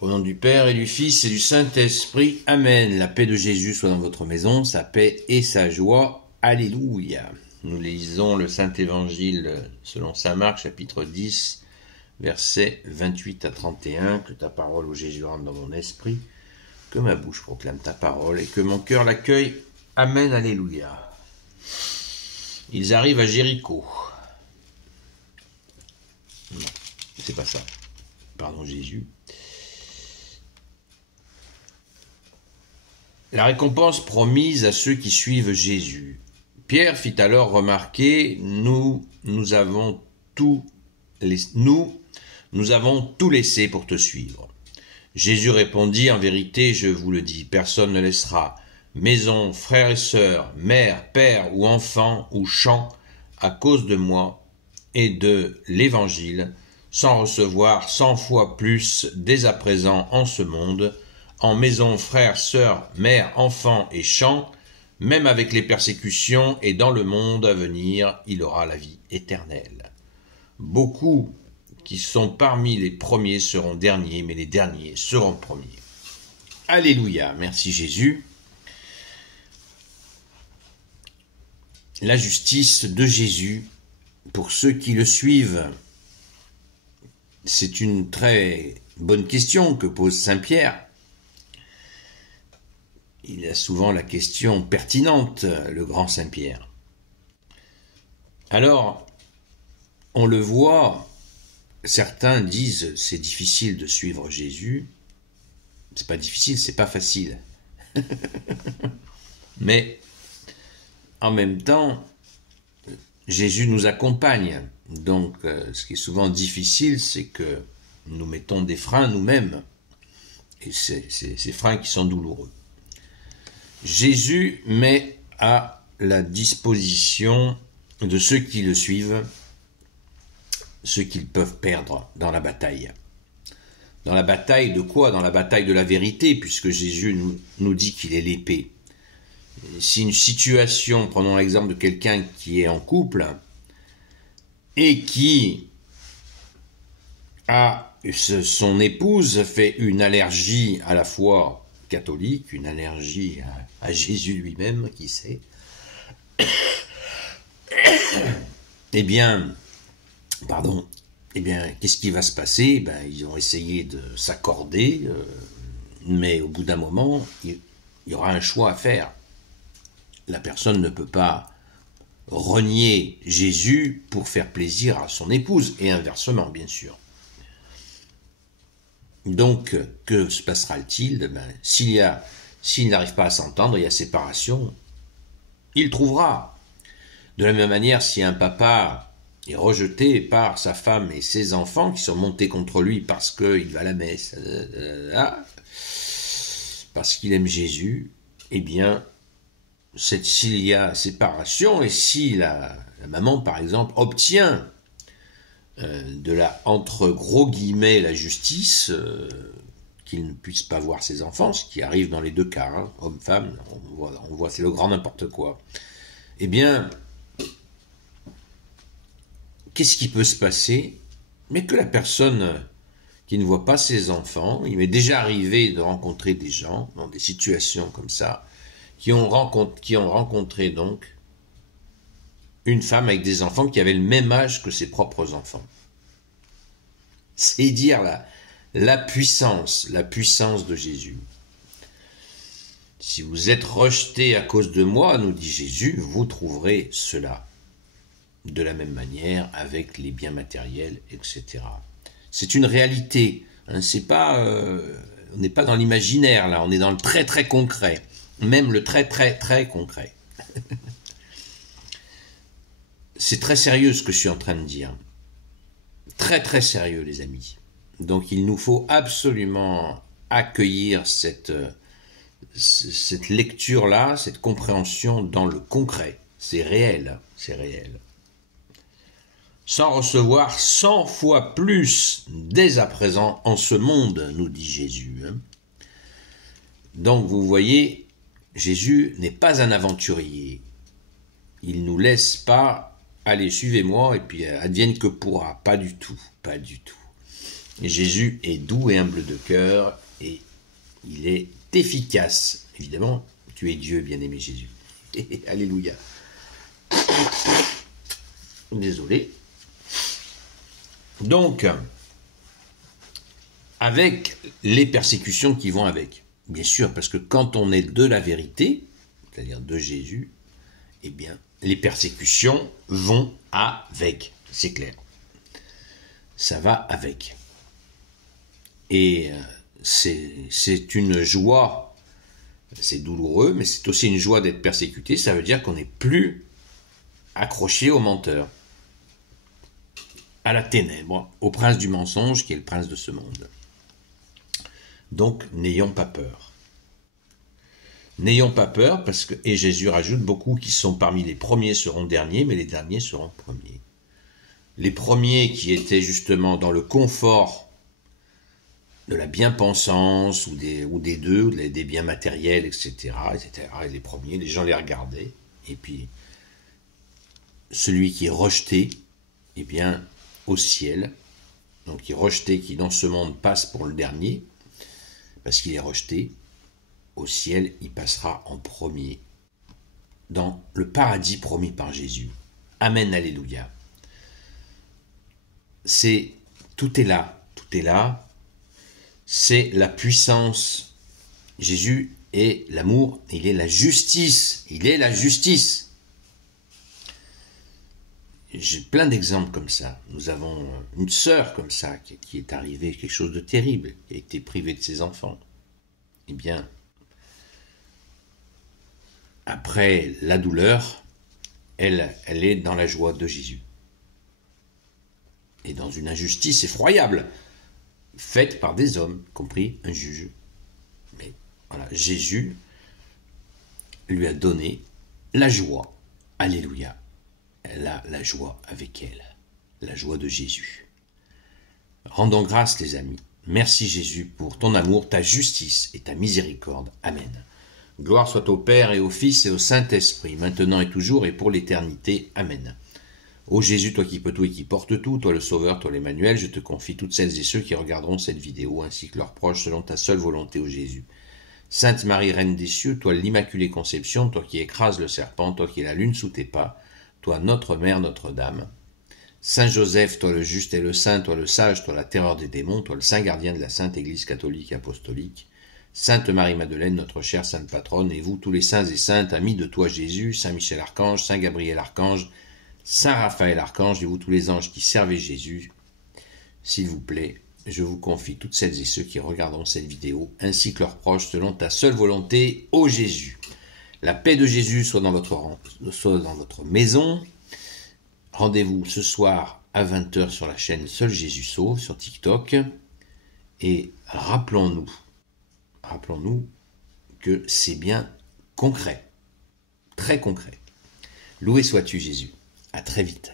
Au nom du Père et du Fils et du Saint-Esprit, Amen. La paix de Jésus soit dans votre maison, sa paix et sa joie. Alléluia. Nous lisons le Saint-Évangile selon saint Marc, chapitre 10, versets 28 à 31. Que ta parole, ô Jésus, rentre dans mon esprit, que ma bouche proclame ta parole et que mon cœur l'accueille. Amen. Alléluia. Ils arrivent à Jéricho. Non, c'est pas ça. Pardon, Jésus. La récompense promise à ceux qui suivent Jésus. Pierre fit alors remarquer, nous avons tout laissé pour te suivre. Jésus répondit, en vérité, je vous le dis, personne ne laissera maison, frères et sœurs, mère, père ou enfants ou champs à cause de moi et de l'Évangile, sans recevoir 100 fois plus dès à présent en ce monde, en maison, frères, sœurs, mères, enfants et champs, même avec les persécutions et dans le monde à venir, il aura la vie éternelle. Beaucoup qui sont parmi les premiers seront derniers, mais les derniers seront premiers. Alléluia, merci Jésus. La justice de Jésus pour ceux qui le suivent. C'est une très bonne question que pose saint Pierre. Il a souvent la question pertinente, le grand saint Pierre. Alors, on le voit, certains disent c'est difficile de suivre Jésus. C'est pas difficile, c'est pas facile. Mais en même temps, Jésus nous accompagne. Donc, ce qui est souvent difficile, c'est que nous mettons des freins nous-mêmes. Et c'est ces freins qui sont douloureux. Jésus met à la disposition de ceux qui le suivent ce qu'ils peuvent perdre dans la bataille. Dans la bataille de quoi? Dans la bataille de la vérité, puisque Jésus nous dit qu'il est l'épée. Si une situation, prenons l'exemple de quelqu'un qui est en couple et qui a son épouse fait une allergie à la foi catholique, une allergie à Jésus lui-même, qui sait, eh bien, qu'est-ce qui va se passer? Ils ont essayé de s'accorder, mais au bout d'un moment, il y aura un choix à faire. La personne ne peut pas renier Jésus pour faire plaisir à son épouse, et inversement, bien sûr. Donc, que se passera-t-il? S'il n'arrive pas à s'entendre, il y a séparation, il trouvera. De la même manière, si un papa est rejeté par sa femme et ses enfants qui sont montés contre lui parce qu'il va à la messe, parce qu'il aime Jésus, eh bien, s'il y a séparation et si la maman, par exemple, obtient entre gros guillemets, la justice, qu'il ne puisse pas voir ses enfants, ce qui arrive dans les deux cas, hein, homme-femme, on voit c'est le grand n'importe quoi. Eh bien, qu'est-ce qui peut se passer? Mais que la personne qui ne voit pas ses enfants, il m'est déjà arrivé de rencontrer des gens dans des situations comme ça, qui ont rencontré donc une femme avec des enfants qui avaient le même âge que ses propres enfants. C'est dire la puissance de Jésus. Si vous êtes rejetés à cause de moi, nous dit Jésus, vous trouverez cela. De la même manière avec les biens matériels, etc. C'est une réalité. Hein, on n'est pas dans l'imaginaire là, on est dans le très très concret. Même le très très très concret. C'est très sérieux ce que je suis en train de dire. Très très sérieux les amis. Donc il nous faut absolument accueillir cette lecture-là, cette compréhension dans le concret. C'est réel, c'est réel. Sans recevoir 100 fois plus dès à présent en ce monde, nous dit Jésus. Donc vous voyez, Jésus n'est pas un aventurier. Il ne nous laisse pas, allez, suivez-moi, et puis advienne que pourra. Pas du tout, pas du tout. Et Jésus est doux et humble de cœur et il est efficace. Évidemment, tu es Dieu, bien-aimé Jésus. Alléluia. Désolé. Donc, avec les persécutions qui vont avec. Bien sûr, parce que quand on est de la vérité, c'est-à-dire de Jésus, eh bien, les persécutions vont avec. C'est clair. Ça va avec. Et c'est une joie, c'est douloureux, mais c'est aussi une joie d'être persécuté. Ça veut dire qu'on n'est plus accroché au menteur, à la ténèbre, au prince du mensonge qui est le prince de ce monde. Donc, n'ayons pas peur. N'ayons pas peur, parce que, et Jésus rajoute, beaucoup qui sont parmi les premiers seront derniers, mais les derniers seront premiers. Les premiers qui étaient justement dans le confort de la bien-pensance, ou des deux, ou des biens matériels, etc., et les premiers, les gens les regardaient, et puis celui qui est rejeté, eh bien, au ciel, donc qui est rejeté, qui dans ce monde passe pour le dernier, parce qu'il est rejeté, au ciel, il passera en premier, dans le paradis promis par Jésus. Amen, alléluia. Tout est là, c'est la puissance. Jésus est l'amour, il est la justice, J'ai plein d'exemples comme ça. Nous avons une sœur comme ça, qui est arrivée quelque chose de terrible, qui a été privée de ses enfants. Eh bien, après la douleur, elle est dans la joie de Jésus. Et dans une injustice effroyable, faite par des hommes, compris un juge. Mais voilà, Jésus lui a donné la joie. Alléluia. Elle a la joie avec elle, la joie de Jésus. Rendons grâce, les amis. Merci Jésus pour ton amour, ta justice et ta miséricorde. Amen. Gloire soit au Père et au Fils et au Saint-Esprit, maintenant et toujours et pour l'éternité. Amen. Ô Jésus, toi qui peux tout et qui portes tout, toi le Sauveur, toi l'Emmanuel, je te confie toutes celles et ceux qui regarderont cette vidéo, ainsi que leurs proches, selon ta seule volonté, ô Jésus. Sainte Marie, Reine des cieux, toi l'Immaculée Conception, toi qui écrases le serpent, toi qui es la lune sous tes pas, toi notre Mère, Notre-Dame. Saint Joseph, toi le juste et le saint, toi le sage, toi la terreur des démons, toi le saint gardien de la Sainte Église catholique et apostolique. Sainte Marie-Madeleine, notre chère sainte patronne, et vous tous les saints et saintes, amis de toi Jésus, Saint Michel Archange, Saint Gabriel Archange, Saint Raphaël Archange, et vous tous les anges qui servez Jésus, s'il vous plaît, je vous confie toutes celles et ceux qui regarderont cette vidéo, ainsi que leurs proches, selon ta seule volonté, ô Jésus. La paix de Jésus soit dans votre maison. Rendez-vous ce soir à 20h sur la chaîne Seul Jésus Sauve, sur TikTok. Et rappelons-nous que c'est bien concret, très concret. Loué sois-tu Jésus. À très vite.